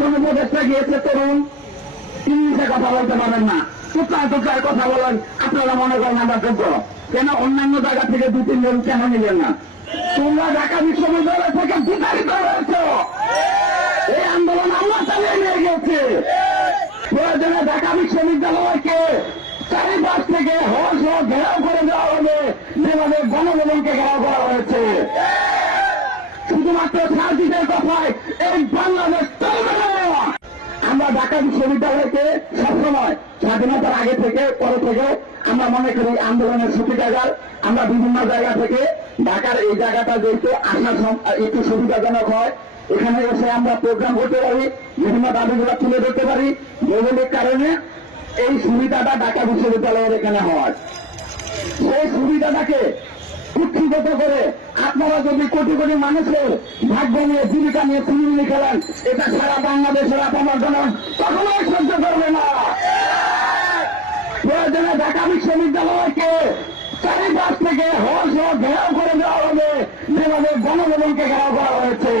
দুজন উপদেষ্টা গিয়েছে তরুণ, ইংলিশে কথা বলতে পারেন না, টুকরায় টুকরায় কথা বলেন, আপনারা মনে করেন আমরা যোগ্য। কেন অন্যান্য জায়গা থেকে 2-3 জন কেন নিলেন না? তোমরা ঢাকা বিশ্ববিদ্যালয় থেকে বিতাড়িত হয়েছ। এই আন্দোলন আমরা চালিয়ে নিয়ে গেছি। প্রয়োজনে ঢাকা বিশ্ববিদ্যালয়কে চারিপাশ থেকে হর্ষ ঘেরাও করে দেওয়া হবে, যেভাবে গণভবনকে ঘেরাও করা হয়েছে। শুধুমাত্র শান্তিদের কথায় এই বাংলাদেশ চলবে না। আমরা ঢাকা বিশ্ববিদ্যালয়কে সবসময় স্বাধীনতার আগে থেকে পরে থেকে আমরা মনে করি আন্দোলনের সুবিধাগার। আমরা বিভিন্ন জায়গা থেকে ঢাকার এই জায়গাটা যেহেতু আসার একটু সুবিধাজনক হয়, এখানে এসে আমরা প্রোগ্রাম করতে পারি, বিভিন্ন দাবিগুলো তুলে ধরতে পারি। ভৌগোলিক কারণে এই সুবিধাটা ঢাকা বিশ্ববিদ্যালয়ের এখানে হয়। সেই সুবিধাটাকে উৎক্ষিপ্ত করে আপনারা যদি কোটি কোটি মানুষের ভাগ্য নিয়ে জীবিকা নিয়ে সিনেমি খেলেন, এটা সারা বাংলাদেশের আপনার জনগণ কখনোই সহ্য করবে না। প্রয়োজনে ঢাকা বিশ্ববিদ্যালয়কে চারিপাশ থেকে হর্ষ ঘেরাও করে দেওয়া হবে, যেভাবে গণভবনকে ঘেরাও করা হয়েছে।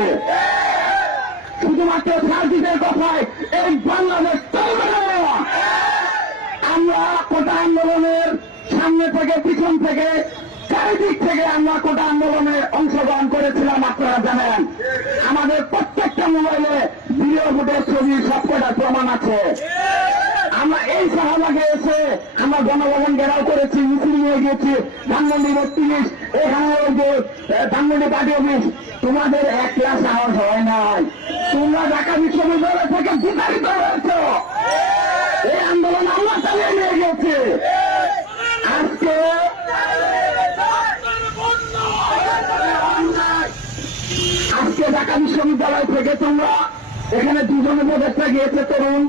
শুধুমাত্র শান্তিদের কথায় এই বাংলাদেশ চলবে না। আমরা কোটা আন্দোলনের সামনে থেকে পিছন থেকে চারিদিক থেকে আমরা কোটা আন্দোলনে অংশগ্রহণ করেছিলাম, আপনারা জানেন। আমাদের প্রত্যেকটা মোবাইলে ভিডিও ফুটেজ ছবি সবকটা প্রমাণ আছে। আমরা এই শাহবাগে এসে আমরা গণভবন ঘেরাও করেছি, মিছিল নিয়ে গিয়েছি, ধানমন্ডি 32, এখানে ওই যে ধানমন্ডি পার্টি অফিস। তোমাদের একলা সাহস হয় নাই, তোমরা ঢাকা বিশ্ববিদ্যালয় থেকে বিতাড়িত হয়েছ। এই আন্দোলন আমরা চালিয়ে নিয়ে গেছি। আজকে ঢাকা বিশ্ববিদ্যালয় থেকে তোমরা এখানে 2 জন উপদেষ্টা গিয়েছে তরুণ,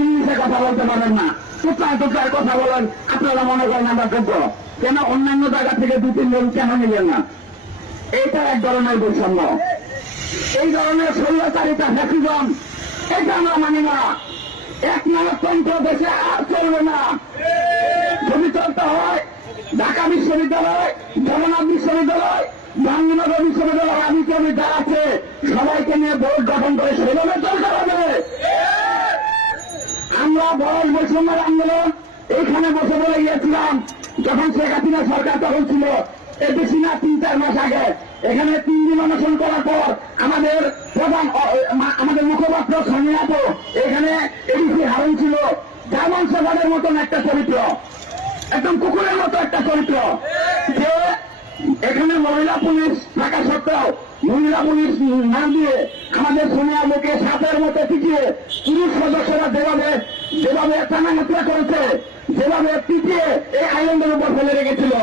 ইংলিশে কথা বলতে পারেন না, টুকরায় টুকরায় কথা বলেন, আপনারা মনে করেন আমরা যোগ্য। কেন অন্যান্য জায়গা থেকে 2-3 জন কেন নিলেন না? এইটা এক ধরনের বৈষম্য। এই ধরনের স্বৈরাচারিতা ফ্যাসিজম এটা আমরা মানি না। এক নায়কতন্ত্র দেশে আর চলবে না। যদি চলতে হয় ঢাকা বিশ্ববিদ্যালয়, জগন্নাথ বিশ্ববিদ্যালয়, গান্ধীনগর বিশ্ববিদ্যালয়, আদিত্যবি যা আছে সবাইকে নিয়ে বোর্ড গঠন করে সেভাবে চলতে হবে। আমরা বয়স বৈষম্যের আন্দোলন এইখানে বসে বলে গিয়েছিলাম যখন শেখ হাসিনা সরকার তখন ছিল, বেশি না 3-4 মাস আগে। এখানে 3 দিন অনশন করার পর আমাদের প্রধান আমাদের মুখপাত্র সোনিয়া তো এখানে এডিসি হারুন ছিল, জার্মান সভাদের মতন একটা চরিত্র, একদম কুকুরের মতো একটা চরিত্র, যে এখানে মহিলা পুলিশ থাকা সত্ত্বেও মহিলা পুলিশ নাম দিয়ে আমাদের সোনিয়া মুখে সাপের মতো পিটিয়ে পুলিশ সদস্যরা যেভাবে টানা করেছে, যেভাবে পিটিয়ে এই আইল্যান্ডের উপর ফেলে রেখেছিল।